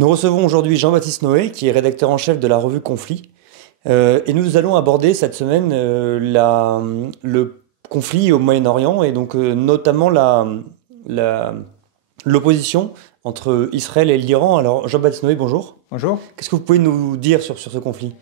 Nous recevons aujourd'hui Jean-Baptiste Noé, qui est rédacteur en chef de la revue Conflit. Et nous allons aborder cette semaine le conflit au Moyen-Orient et donc notamment la- l'opposition entre Israël et l'Iran. Alors Jean-Baptiste Noé, bonjour. Bonjour. Qu'est-ce que vous pouvez nous dire sur ce conflit?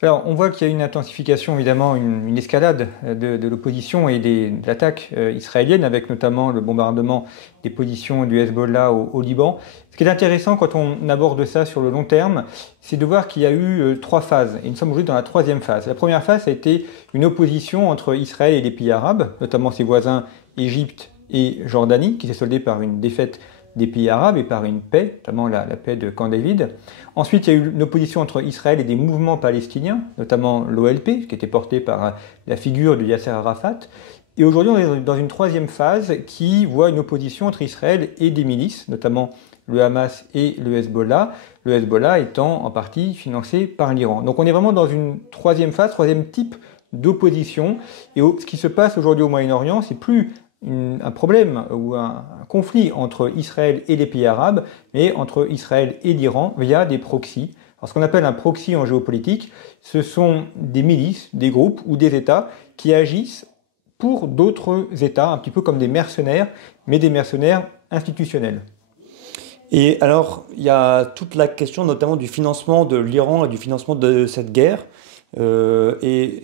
Alors, on voit qu'il y a une intensification, évidemment, une escalade de l'opposition et de l'attaque israélienne, avec notamment le bombardement des positions du Hezbollah au Liban. Ce qui est intéressant quand on aborde ça sur le long terme, c'est de voir qu'il y a eu trois phases. Et nous sommes aujourd'hui dans la troisième phase. La première phase a été une opposition entre Israël et les pays arabes, notamment ses voisins Égypte et Jordanie, qui s'est soldée par une défaite des pays arabes et par une paix, notamment la paix de Camp David. Ensuite, il y a eu une opposition entre Israël et des mouvements palestiniens, notamment l'OLP, qui était porté par la figure de Yasser Arafat. Et aujourd'hui, on est dans une troisième phase qui voit une opposition entre Israël et des milices, notamment le Hamas et le Hezbollah étant en partie financé par l'Iran. Donc on est vraiment dans une troisième phase, troisième type d'opposition. Et ce qui se passe aujourd'hui au Moyen-Orient, c'est plus un problème ou un conflit entre Israël et les pays arabes, mais entre Israël et l'Iran via des proxys. Alors, ce qu'on appelle un proxy en géopolitique, ce sont des milices, des groupes ou des États qui agissent pour d'autres États, un petit peu comme des mercenaires, mais des mercenaires institutionnels. Et alors, il y a toute la question notamment du financement de l'Iran et du financement de cette guerre. Et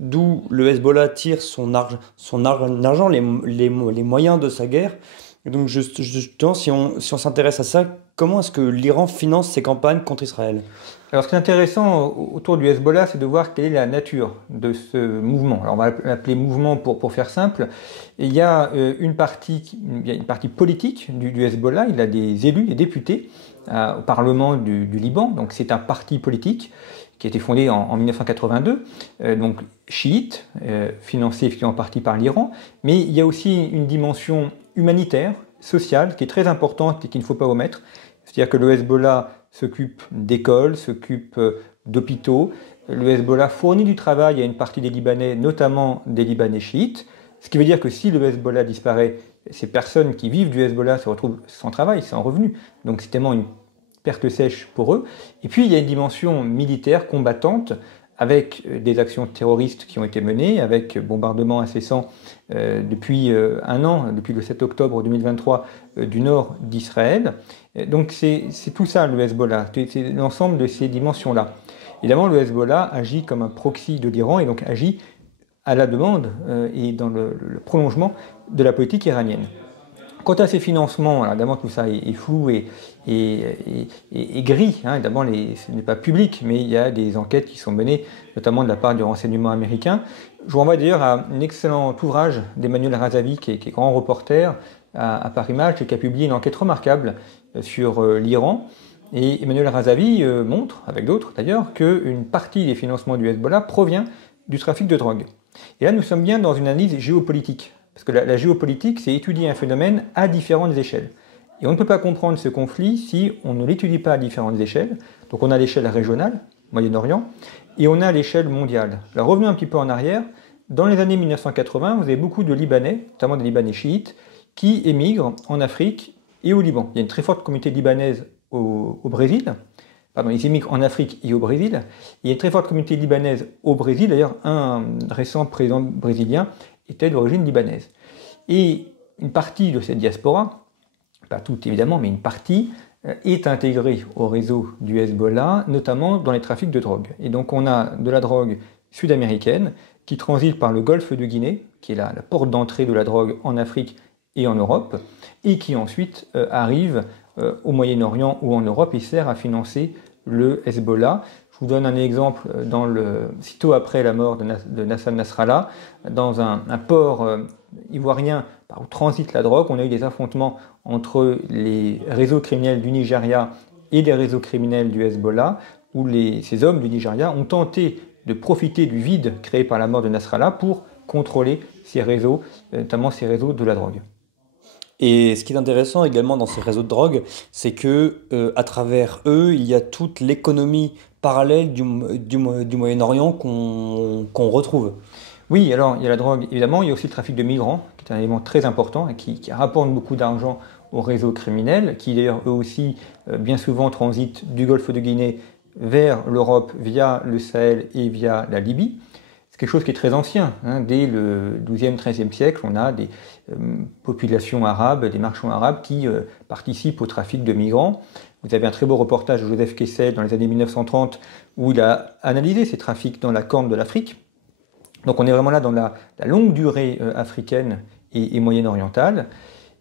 d'où le Hezbollah tire son argent, les moyens de sa guerre. Et donc justement, si on s'intéresse à ça, comment est-ce que l'Iran finance ses campagnes contre Israël? Alors, ce qui est intéressant autour du Hezbollah, c'est de voir quelle est la nature de ce mouvement. Alors, on va l'appeler mouvement pour faire simple. Et il y a une partie politique du Hezbollah. Il a des élus, des députés au Parlement du Liban. Donc, c'est un parti politique qui a été fondé en 1982, donc chiite, financé effectivement en partie par l'Iran. Mais il y a aussi une dimension humanitaire, sociale, qui est très importante et qu'il ne faut pas omettre. C'est-à-dire que le Hezbollah s'occupe d'écoles, s'occupe d'hôpitaux. Le Hezbollah fournit du travail à une partie des Libanais, notamment des Libanais chiites. Ce qui veut dire que si le Hezbollah disparaît, ces personnes qui vivent du Hezbollah se retrouvent sans travail, sans revenu. Donc c'est tellement une perte sèche pour eux. Et puis il y a une dimension militaire, combattante, avec des actions terroristes qui ont été menées, avec bombardements incessants depuis un an, depuis le 7 octobre 2023, du nord d'Israël. Donc c'est tout ça le Hezbollah, c'est l'ensemble de ces dimensions-là. Évidemment, le Hezbollah agit comme un proxy de l'Iran et donc agit à la demande et dans le prolongement de la politique iranienne. Quant à ces financements, alors évidemment tout ça est flou et gris. Évidemment, ce n'est pas public, mais il y a des enquêtes qui sont menées, notamment de la part du renseignement américain. Je vous renvoie d'ailleurs à un excellent ouvrage d'Emmanuel Razavi, qui est grand reporter à Paris Match et qui a publié une enquête remarquable sur l'Iran. Et Emmanuel Razavi montre, avec d'autres d'ailleurs, qu'une partie des financements du Hezbollah provient du trafic de drogue. Et là, nous sommes bien dans une analyse géopolitique. Parce que la géopolitique, c'est étudier un phénomène à différentes échelles. Et on ne peut pas comprendre ce conflit si on ne l'étudie pas à différentes échelles. Donc on a l'échelle régionale, Moyen-Orient, et on a l'échelle mondiale. Alors revenons un petit peu en arrière. Dans les années 1980, vous avez beaucoup de Libanais, notamment des Libanais chiites, qui émigrent en Afrique et au Liban. Il y a une très forte communauté libanaise au Brésil. Pardon, ils émigrent en Afrique et au Brésil. Il y a une très forte communauté libanaise au Brésil. D'ailleurs, un récent président brésilien était d'origine libanaise. Et une partie de cette diaspora, pas toute évidemment, mais une partie, est intégrée au réseau du Hezbollah, notamment dans les trafics de drogue. Et donc on a de la drogue sud-américaine qui transite par le golfe de Guinée, qui est la porte d'entrée de la drogue en Afrique et en Europe, et qui ensuite arrive au Moyen-Orient ou en Europe et sert à financer le Hezbollah. Je vous donne un exemple sitôt après la mort de Hassan Nasrallah, dans un port ivoirien par où transite la drogue, on a eu des affrontements entre les réseaux criminels du Nigeria et les réseaux criminels du Hezbollah, où ces hommes du Nigeria ont tenté de profiter du vide créé par la mort de Nasrallah pour contrôler ces réseaux, notamment ces réseaux de la drogue. Et ce qui est intéressant également dans ces réseaux de drogue, c'est que à travers eux, il y a toute l'économie parallèle du Moyen-Orient qu'on retrouve. Oui, alors il y a la drogue, évidemment, il y a aussi le trafic de migrants, qui est un élément très important et qui rapporte beaucoup d'argent aux réseaux criminels, qui d'ailleurs eux aussi bien souvent transitent du Golfe de Guinée vers l'Europe via le Sahel et via la Libye. C'est quelque chose qui est très ancien. Dès le XIIe, XIIIe siècle, on a des populations arabes, des marchands arabes qui participent au trafic de migrants. Vous avez un très beau reportage de Joseph Kessel dans les années 1930 où il a analysé ces trafics dans la Corne de l'Afrique. Donc on est vraiment là dans la longue durée africaine et moyenne-orientale.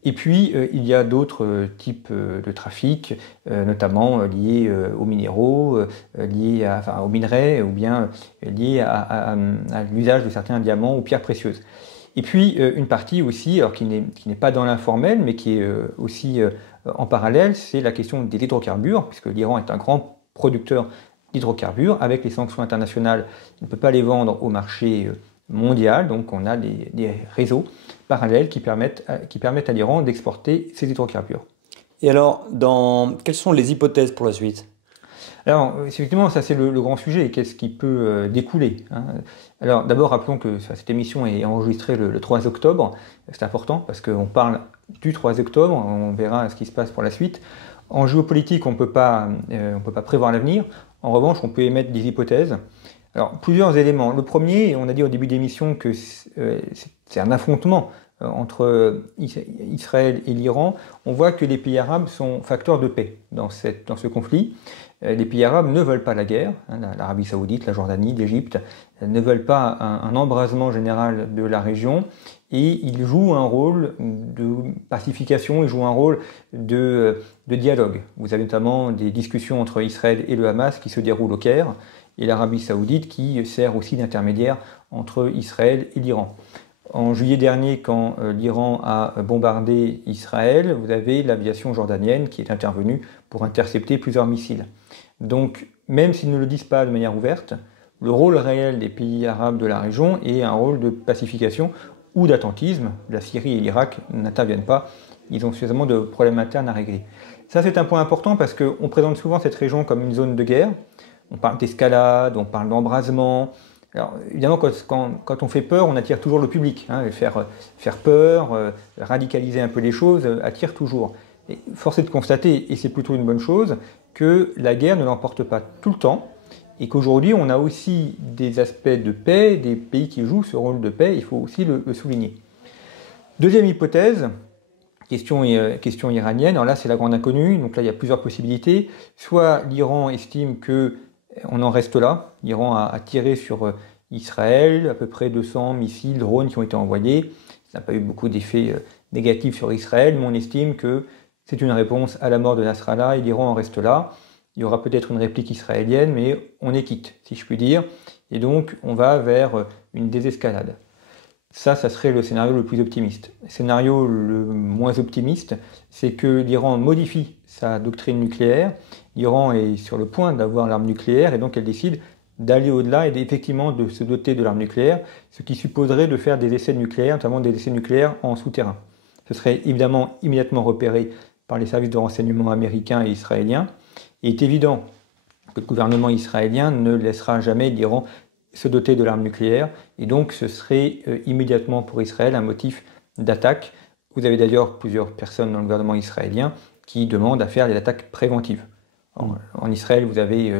Et puis il y a d'autres types de trafics, notamment liés aux minéraux, liés aux minerais, ou bien liés à l'usage de certains diamants ou pierres précieuses. Et puis une partie aussi, alors qui n'est pas dans l'informel, mais qui est aussi en parallèle, c'est la question des hydrocarbures, puisque l'Iran est un grand producteur d'hydrocarbures. Avec les sanctions internationales, il ne peut pas les vendre au marché mondial, donc on a des réseaux parallèles qui permettent à l'Iran d'exporter ses hydrocarbures. Et alors, quelles sont les hypothèses pour la suite? Alors, effectivement, ça c'est le grand sujet. Qu'est-ce qui peut découler, Alors, d'abord, rappelons que cette émission est enregistrée le 3 octobre. C'est important parce qu'on parle du 3 octobre. On verra ce qui se passe pour la suite. En géopolitique, on ne peut pas prévoir l'avenir. En revanche, on peut émettre des hypothèses. Alors, plusieurs éléments. Le premier, on a dit au début de l'émission que c'est un affrontement entre Israël et l'Iran. On voit que les pays arabes sont facteurs de paix dans ce conflit. Les pays arabes ne veulent pas la guerre. L'Arabie saoudite, la Jordanie, l'Égypte ne veulent pas un embrasement général de la région. Et ils jouent un rôle de pacification, ils jouent un rôle de dialogue. Vous avez notamment des discussions entre Israël et le Hamas qui se déroulent au Caire, et l'Arabie saoudite qui sert aussi d'intermédiaire entre Israël et l'Iran. En juillet dernier, quand l'Iran a bombardé Israël, vous avez l'aviation jordanienne qui est intervenue pour intercepter plusieurs missiles. Donc, même s'ils ne le disent pas de manière ouverte, le rôle réel des pays arabes de la région est un rôle de pacification ou d'attentisme. La Syrie et l'Irak n'interviennent pas, ils ont suffisamment de problèmes internes à régler. Ça, c'est un point important parce qu'on présente souvent cette région comme une zone de guerre. On parle d'escalade, on parle d'embrasement. Alors, évidemment, quand on fait peur, on attire toujours le public. Faire peur, radicaliser un peu les choses, attire toujours. Et force est de constater, et c'est plutôt une bonne chose, que la guerre ne l'emporte pas tout le temps, et qu'aujourd'hui, on a aussi des aspects de paix, des pays qui jouent ce rôle de paix, il faut aussi le souligner. Deuxième hypothèse, question iranienne, alors là c'est la grande inconnue, donc là il y a plusieurs possibilités. Soit l'Iran estime qu'on en reste là, l'Iran a tiré sur Israël, à peu près 200 missiles, drones qui ont été envoyés, ça n'a pas eu beaucoup d'effets négatifs sur Israël, mais on estime que c'est une réponse à la mort de Nasrallah et l'Iran en reste là. Il y aura peut-être une réplique israélienne, mais on est quitte, si je puis dire, et donc on va vers une désescalade. Ça serait le scénario le plus optimiste. Le scénario le moins optimiste, c'est que l'Iran modifie sa doctrine nucléaire. L'Iran est sur le point d'avoir l'arme nucléaire et donc elle décide d'aller au-delà et effectivement de se doter de l'arme nucléaire, ce qui supposerait de faire des essais nucléaires, notamment des essais nucléaires en souterrain. Ce serait évidemment immédiatement repéré par les services de renseignement américains et israéliens. Il est évident que le gouvernement israélien ne laissera jamais l'Iran se doter de l'arme nucléaire, et donc ce serait immédiatement pour Israël un motif d'attaque. Vous avez d'ailleurs plusieurs personnes dans le gouvernement israélien qui demandent à faire des attaques préventives. En Israël, vous avez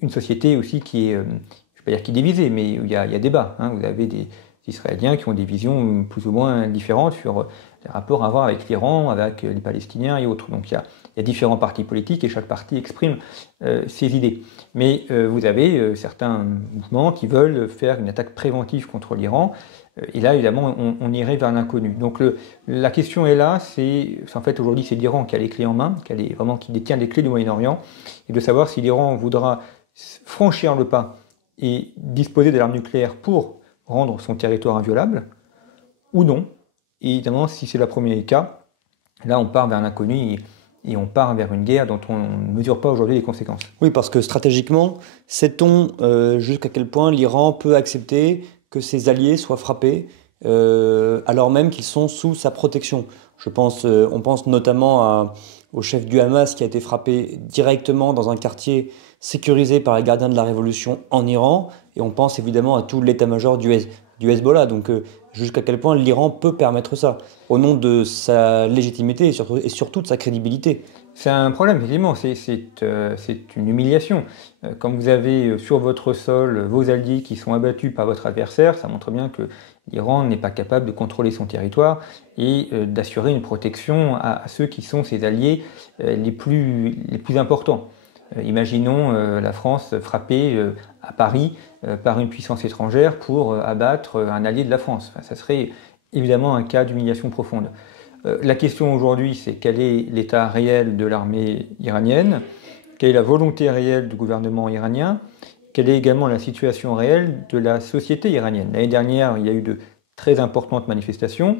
une société aussi qui est, je ne vais pas dire qui est divisée, mais il y a débat. Vous avez des Israéliens qui ont des visions plus ou moins différentes sur les rapports à avoir avec l'Iran, avec les Palestiniens et autres. Donc il y a différents partis politiques et chaque parti exprime ses idées. Mais vous avez certains mouvements qui veulent faire une attaque préventive contre l'Iran. Et là, évidemment, on irait vers l'inconnu. Donc la question est là, en fait aujourd'hui c'est l'Iran qui a les clés en main, qui détient les clés du Moyen-Orient, et de savoir si l'Iran voudra franchir le pas et disposer de l'arme nucléaire pour rendre son territoire inviolable, ou non. Et évidemment, si c'est le premier cas, là on part vers l'inconnu et on part vers une guerre dont on ne mesure pas aujourd'hui les conséquences. Oui, parce que stratégiquement, sait-on jusqu'à quel point l'Iran peut accepter que ses alliés soient frappés alors même qu'ils sont sous sa protection? On pense notamment au chef du Hamas qui a été frappé directement dans un quartier sécurisé par les gardiens de la Révolution en Iran, et on pense évidemment à tout l'état-major du Hezbollah. Donc jusqu'à quel point l'Iran peut permettre ça, au nom de sa légitimité et surtout de sa crédibilité. C'est un problème, effectivement, c'est une humiliation. Quand vous avez sur votre sol vos alliés qui sont abattus par votre adversaire, ça montre bien que l'Iran n'est pas capable de contrôler son territoire et d'assurer une protection à ceux qui sont ses alliés les plus importants. Imaginons la France frappée à Paris par une puissance étrangère pour abattre un allié de la France. Enfin, ça serait évidemment un cas d'humiliation profonde. La question aujourd'hui, c'est quel est l'état réel de l'armée iranienne, quelle est la volonté réelle du gouvernement iranien, quelle est également la situation réelle de la société iranienne. L'année dernière, il y a eu de très importantes manifestations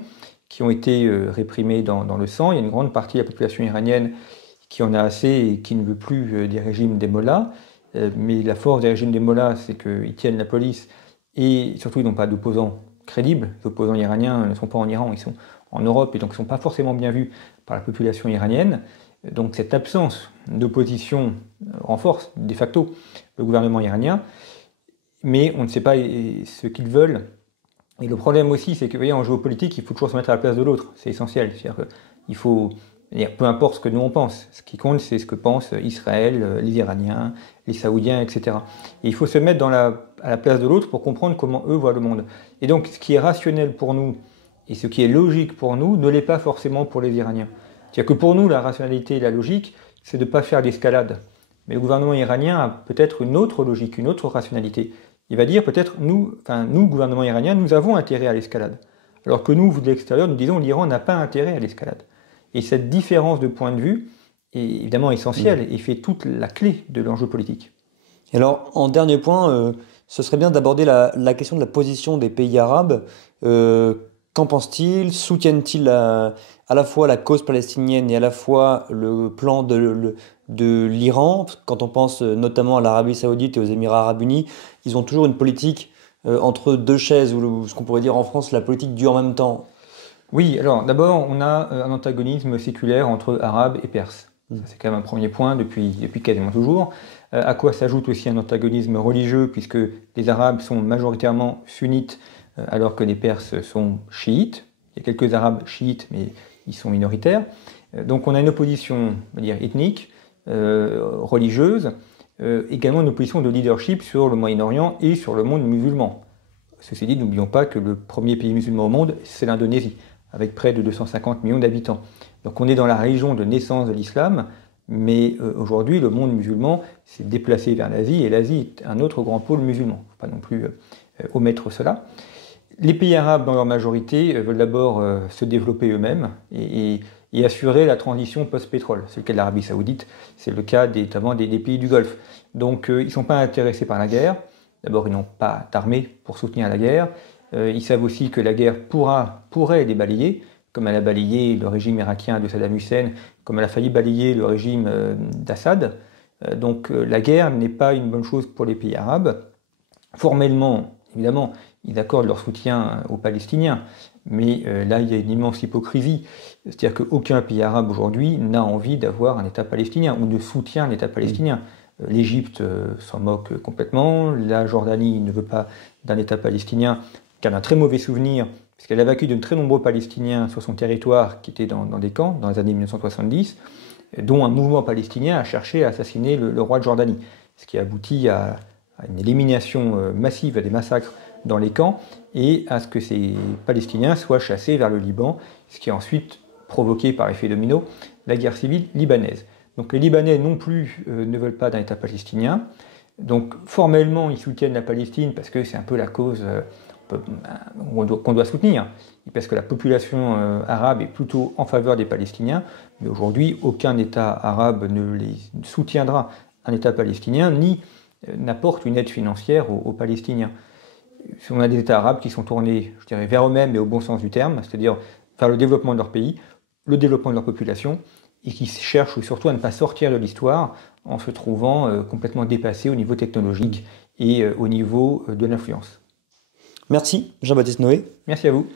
qui ont été réprimées dans le sang. Il y a une grande partie de la population iranienne qui en a assez et qui ne veut plus des régimes des mollahs. Mais la force des régimes des mollahs, c'est qu'ils tiennent la police et surtout ils n'ont pas d'opposants crédibles. Les opposants iraniens ne sont pas en Iran, ils sont en Europe et donc ne sont pas forcément bien vus par la population iranienne. Donc cette absence d'opposition renforce de facto le gouvernement iranien, mais on ne sait pas ce qu'ils veulent. Et le problème aussi, c'est que vous voyez, en géopolitique, il faut toujours se mettre à la place de l'autre, c'est essentiel. C'est-à-dire qu'il faut, peu importe ce que nous on pense, ce qui compte c'est ce que pensent Israël, les Iraniens, les Saoudiens, etc. Et il faut se mettre à la place de l'autre pour comprendre comment eux voient le monde. Et donc ce qui est rationnel pour nous, et ce qui est logique pour nous ne l'est pas forcément pour les Iraniens. C'est-à-dire que pour nous, la rationalité et la logique, c'est de ne pas faire d'escalade. Mais le gouvernement iranien a peut-être une autre logique, une autre rationalité. Il va dire peut-être, nous, gouvernement iranien, nous avons intérêt à l'escalade. Alors que nous, de l'extérieur, nous disons l'Iran n'a pas intérêt à l'escalade. Et cette différence de point de vue est évidemment essentielle et fait toute la clé de l'enjeu politique. Et alors, en dernier point, ce serait bien d'aborder la question de la position des pays arabes. Qu'en pensent-ils? Soutiennent-ils à la fois la cause palestinienne et à la fois le plan de l'Iran? Quand on pense notamment à l'Arabie Saoudite et aux Émirats Arabes Unis, ils ont toujours une politique entre deux chaises, ou ce qu'on pourrait dire en France, la politique du en même temps. Oui, alors d'abord, on a un antagonisme séculaire entre Arabes et Perses. C'est quand même un premier point depuis quasiment toujours. À quoi s'ajoute aussi un antagonisme religieux, puisque les Arabes sont majoritairement sunnites, alors que les Perses sont chiites. Il y a quelques Arabes chiites, mais ils sont minoritaires. Donc on a une opposition, on va dire, ethnique, religieuse, également une opposition de leadership sur le Moyen-Orient et sur le monde musulman. Ceci dit, n'oublions pas que le premier pays musulman au monde, c'est l'Indonésie, avec près de 250 millions d'habitants. Donc on est dans la région de naissance de l'islam, mais aujourd'hui le monde musulman s'est déplacé vers l'Asie, et l'Asie est un autre grand pôle musulman. Il ne faut pas non plus omettre cela. Les pays arabes, dans leur majorité, veulent d'abord se développer eux-mêmes et assurer la transition post-pétrole. C'est le cas de l'Arabie Saoudite, c'est le cas notamment des pays du Golfe. Donc ils ne sont pas intéressés par la guerre. D'abord, ils n'ont pas d'armée pour soutenir la guerre. Ils savent aussi que la guerre pourrait les balayer, comme elle a balayé le régime irakien de Saddam Hussein, comme elle a failli balayer le régime d'Assad. Donc la guerre n'est pas une bonne chose pour les pays arabes. Formellement, évidemment, ils accordent leur soutien aux Palestiniens, mais là il y a une immense hypocrisie. C'est-à-dire qu'aucun pays arabe aujourd'hui n'a envie d'avoir un État palestinien ou ne soutient l'État palestinien. L'Égypte s'en moque complètement, la Jordanie ne veut pas d'un État palestinien, qui a un très mauvais souvenir, puisqu'elle a vaincu de très nombreux Palestiniens sur son territoire qui étaient dans des camps dans les années 1970, dont un mouvement palestinien a cherché à assassiner le roi de Jordanie, ce qui a abouti à une élimination massive, à des massacres dans les camps, et à ce que ces Palestiniens soient chassés vers le Liban, ce qui a ensuite provoqué par effet domino la guerre civile libanaise. Donc les Libanais non plus ne veulent pas d'un État palestinien. Donc formellement, ils soutiennent la Palestine parce que c'est un peu la cause qu'on doit soutenir, parce que la population arabe est plutôt en faveur des Palestiniens. Mais aujourd'hui, aucun État arabe ne les soutiendra un État palestinien, ni n'apporte une aide financière aux Palestiniens. On a des États arabes qui sont tournés, je dirais, vers eux-mêmes, mais au bon sens du terme, c'est-à-dire vers le développement de leur pays, le développement de leur population, et qui cherchent surtout à ne pas sortir de l'histoire en se trouvant complètement dépassés au niveau technologique et au niveau de l'influence. Merci Jean-Baptiste Noé. Merci à vous.